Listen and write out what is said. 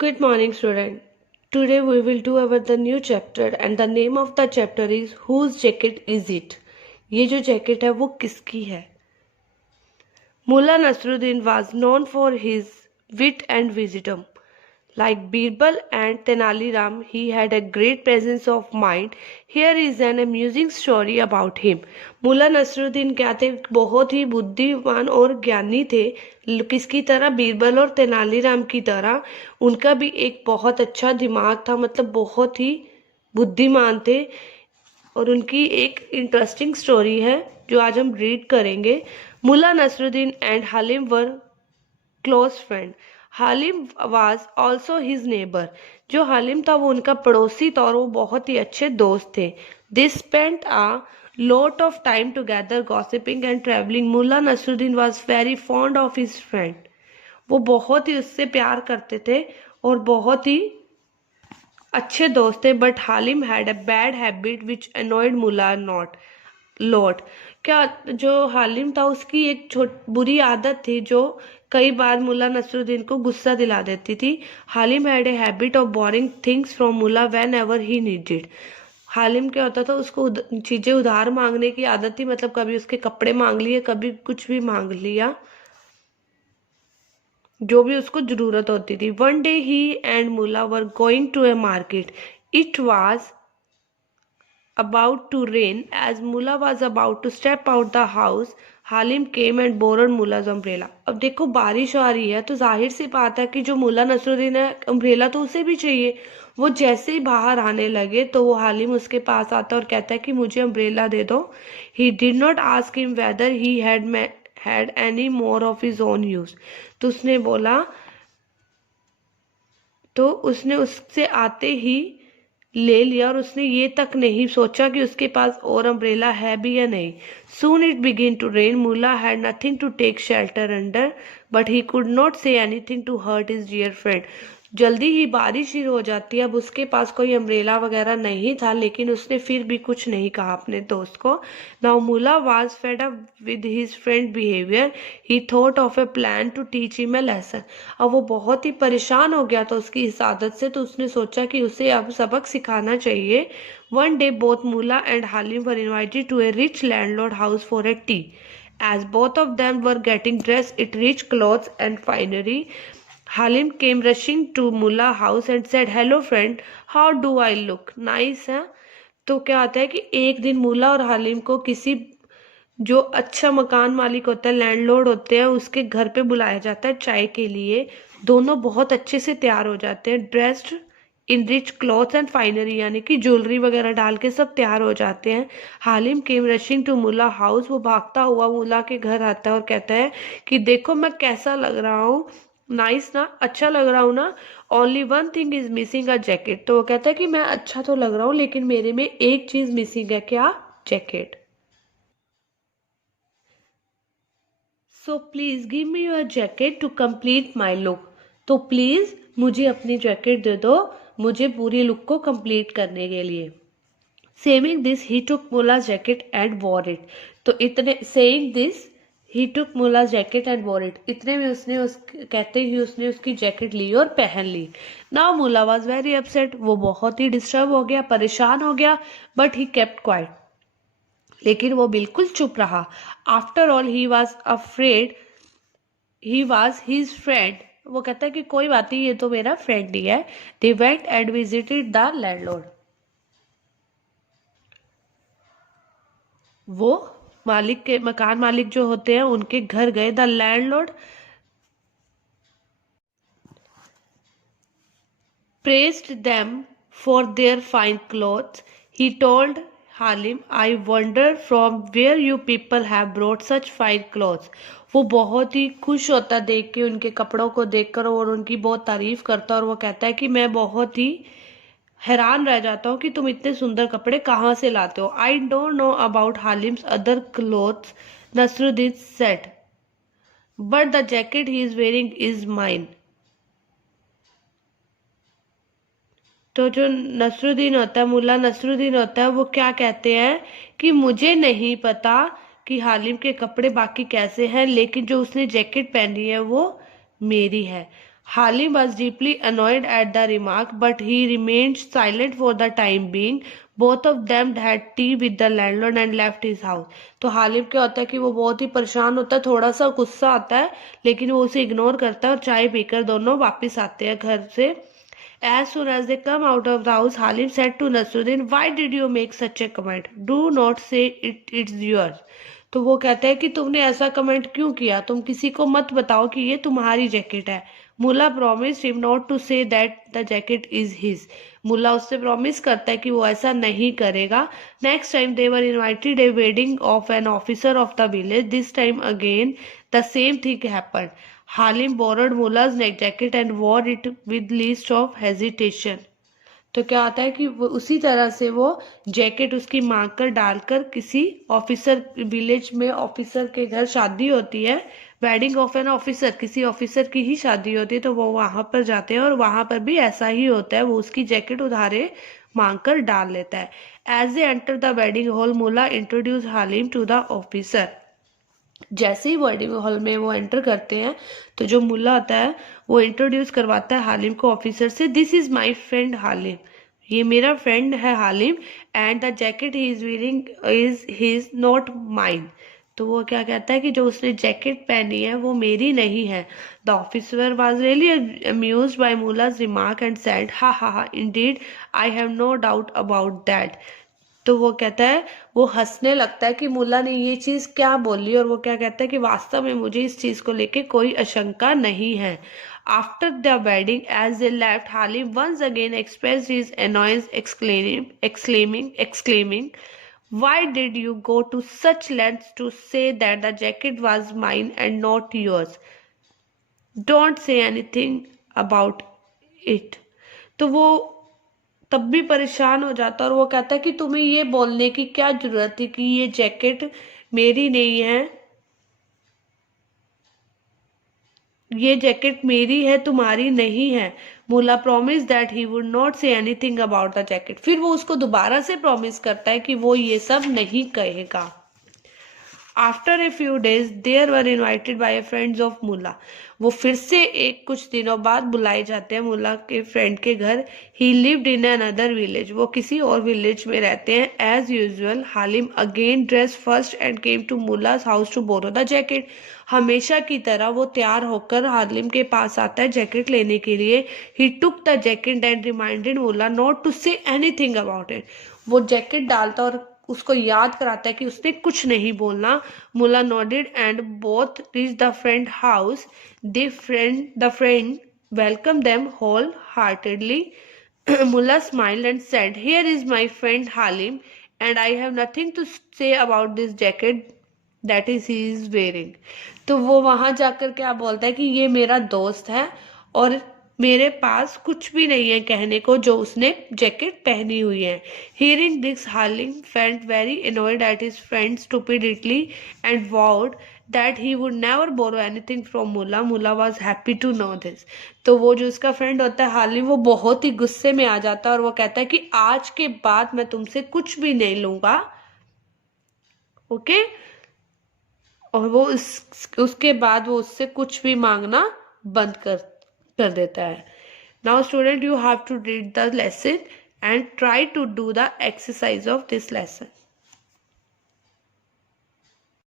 Good morning, student. Today we will do our the new chapter and the name of the chapter is Whose jacket is it? ये जो jacket है वो किसकी है? Mullah Nasruddin was known for his wit and wisdom. Like Birbal and Tenali Ram, he had a great presence of mind. Here is an amusing story about him. Mulla Nasruddin क्या थे? बहुत ही बुद्धिमान और ज्ञानी थे. किसकी तरह? बीरबल और तेनालीराम की तरह. उनका भी एक बहुत अच्छा दिमाग था, मतलब बहुत ही बुद्धिमान थे. और उनकी एक इंटरेस्टिंग स्टोरी है जो आज हम रीड करेंगे. Mulla Nasruddin and Halim were close friend. Halim was also his neighbour. जो हालिम था वो उनका पड़ोसी था और वो बहुत ही अच्छे दोस्त थे. They spent a lot of time together gossiping and traveling. Mulla Nasruddin was very fond of his friend. वो बहुत ही उससे प्यार करते थे और बहुत ही अच्छे दोस्त थे. But Halim had a bad habit which annoyed Mulla not lot. क्या जो हालिम था उसकी एक बुरी आदत थी जो कई बार मुल्ला नसरुद्दीन को गुस्सा दिला देती थी. Halim had a habit of borrowing things from Mulla whenever he needed. Halim क्या होता था, उसको चीजें उधार मांगने की आदत थी. मतलब कभी उसके कपड़े मांग लिए, कभी कुछ भी मांग लिया, जो भी उसको जरूरत होती थी. One day he and Mulla were going to a market. It was about to rain. As Mullah was about to step out the house, Halim came and borrowed मुल्ला's umbrella. अब देखो बारिश आ रही है तो जाहिर सी बात है कि जो मुल्ला नसरुद्दीन है अम्ब्रेला तो उसे भी चाहिए. वो जैसे ही बाहर आने लगे तो वो हालिम उसके पास आता और कहता है कि मुझे अम्ब्रेला दे दो. He did not ask him weather he had any more of his own use. तो उसने बोला, तो उसने उससे आते ही ले लिया और उसने ये तक नहीं सोचा कि उसके पास और अम्ब्रेला है भी या नहीं. Soon it begin to rain. Mulla had nothing to take shelter under but he could not say anything to hurt his dear friend. जल्दी ही बारिश शुरू हो जाती है. अब उसके पास कोई अम्ब्रेला वगैरह नहीं था, लेकिन उसने फिर भी कुछ नहीं कहा अपने दोस्त को. Now Mulla was fed up with his friend behaviour. He thought of a plan to teach him a lesson. अब वो बहुत ही परेशान हो गया था उसकी इस आदत से, तो उसने सोचा कि उसे अब सबक सिखाना चाहिए. One day both Mulla and Halim were invited to a rich landlord house for a tea. As both of them were getting dressed in rich clothes and finery, Halim came rushing to Mullah house and said, "Hello friend, how do I look? Nice, है?" तो क्या आता है कि एक दिन मुल्ला और हालिम को किसी जो अच्छा मकान मालिक होता है, लैंडलॉर्ड होते हैं, उसके घर पे बुलाया जाता है चाय के लिए. दोनों बहुत अच्छे से तैयार हो जाते हैं, dressed in rich clothes and finery, यानी कि ज्वेलरी वगैरह डाल के सब तैयार हो जाते हैं. हालिम केम रशिंग टू मुल्ला हाउस. वो भागता हुआ मुल्ला के घर आता है और कहता है कि देखो मैं कैसा लग रहा हूँ. नाइस ना, अच्छा लग रहा हूँ ना. Only one thing is missing a jacket. तो वो कहता है कि मैं अच्छा तो लग रहा हूँ लेकिन मेरे में एक चीज मिसिंग है. क्या? Jacket. So please give me your jacket to complete my look. तो प्लीज मुझे अपनी जैकेट दे दो मुझे पूरी लुक को कंप्लीट करने के लिए. Saying this he took Mulla's jacket and wore it. तो इतने saying this he took Mulla's jacket and wore it. इतने में उसने कहते ही उसने उसकी जैकेट ली और पहन ली. Now Mulla was very upset. वो बहुत ही डिस्टर्ब हो गया, परेशान हो गया. But he kept quiet. लेकिन वो बिल्कुल चुप रहा. After all he was afraid he was his friend. वो कहता है कि कोई बात नहीं, ये तो मेरा फ्रेंड ही है. They went and visited the landlord. वो मालिक के मकान मालिक जो होते हैं उनके घर गए. The landlord praised them for their fine clothes. He told Halim, "I wonder from where you people have brought such fine clothes." वो बहुत ही खुश होता देख के, उनके कपड़ों को देखकर, और उनकी बहुत तारीफ करता. और वो कहता है कि मैं बहुत ही हैरान रह जाता हूँ कि तुम इतने सुंदर कपड़े कहाँ से लाते हो. I don't know about Halim's other clothes, Nasruddin said, but the jacket he is wearing is mine. तो जो नसरुद्दीन होता है, मुल्ला नसरुद्दीन होता है, वो क्या कहते हैं कि मुझे नहीं पता कि हालिम के कपड़े बाकी कैसे हैं, लेकिन जो उसने जैकेट पहनी है वो मेरी है. Halim was deeply annoyed at the remark, but he remained silent for the time being. Both of them had tea with the landlord and left his house. तो हालिम क्या होता है कि वो बहुत ही परेशान होता है, थोड़ा सा गुस्सा आता है, लेकिन वो उसे इग्नोर करता है और चाय पीकर दोनों वापस आते हैं घर से. As soon as they come out of the house, Halim said to Nasruddin, "Why did you make such a comment? Do not say it's yours." तो वो कहता है कि तुमने ऐसा कमेंट क्यों किया, तुम किसी को मत बताओ कि ये तुम्हारी जैकेट है. Mulla promise him not to say that the jacket is his. Mulla उससे प्रॉमिस करता है कि वो ऐसा नहीं करेगा. Next time they were invited a wedding of an officer of the village. This time again the same thing happened. Halim borrowed Mulla's neck jacket and wore it with least of hesitation. तो क्या आता है कि वो उसी तरह से वो जैकेट उसकी मांग कर डालकर किसी ऑफिसर, विलेज में ऑफिसर के घर शादी होती है, वेडिंग ऑफ एन ऑफिसर, किसी ऑफिसर की ही शादी होती है, तो वो वहां पर जाते हैं और वहां पर भी ऐसा ही होता है, वो उसकी जैकेट उधारे मांग कर डाल लेता है. As they enter the wedding hall, Mulla introduce Halim to the officer. जैसे ही वेडिंग हॉल में वो एंटर करते हैं तो जो मुल्ला होता है वो इंट्रोड्यूस करवाता है हालिम को ऑफिसर से. This is my friend Halim, ये मेरा फ्रेंड है Halim. And the jacket he is wearing is his not mine. तो वो क्या कहता है कि जो उसने जैकेट पहनी है वो मेरी नहीं है. The officer was really amused by Mulla's remark and said, ha ha ha, indeed I have no doubt about that. तो वो कहता है, वो हंसने लगता है कि मुल्ला ने ये चीज क्या बोली, और वो क्या कहता है कि वास्तव में मुझे इस चीज को लेके कोई आशंका नहीं है. After the wedding as they left, Halim once again expressed his annoyance, exclaiming, why did you go to such lengths to say that the jacket was mine and not yours? Don't say anything about it. तो वो तब भी परेशान हो जाता है और वो कहता है कि तुम्हें ये बोलने की क्या जरूरत थी कि ये जैकेट मेरी नहीं है, ये जैकेट मेरी है, तुम्हारी नहीं है. Mulla promise that he would not say anything about the jacket. फिर वो उसको दोबारा से प्रॉमिस करता है कि वो ये सब नहीं कहेगा. After a few days there were invited by friends of Mulla. वो फिर से कुछ दिनों बाद बुलाए जाते हैं मुल्ला के फ्रेंड के घर. He lived in another village, वो किसी और विलेज में रहते हैं. As usual Halim again dress first and came to Mulla's house to borrow the jacket. हमेशा की तरह वो तैयार होकर हालिम के पास आता है जैकेट लेने के लिए. He took the jacket and reminded Mulla not to say anything about it. वो जैकेट डालता और उसको याद कराता है कि उसने कुछ नहीं बोलना. Mulla nodded and both reach the friend house. The friend welcome them wholeheartedly. Mulla smiled and said, here is my friend Halim and I have nothing to say about this jacket that is he is wearing. तो वो वहां जाकर क्या बोलता है कि ये मेरा दोस्त है और मेरे पास कुछ भी नहीं है कहने को जो उसने जैकेट पहनी हुई है. Hearing this, Halim felt very annoyed at his friend's stupidity and vowed that he would never borrow anything from Mullah. Mullah was happy to know this. तो वो जो उसका फ्रेंड होता है हालिम, वो बहुत ही गुस्से में आ जाता है और वो कहता है कि आज के बाद मैं तुमसे कुछ भी नहीं लूंगा. ओके और वो उसके बाद वो उससे कुछ भी मांगना बंद कर देता है. Now student, you have to read the lesson and try to do the exercise of this lesson.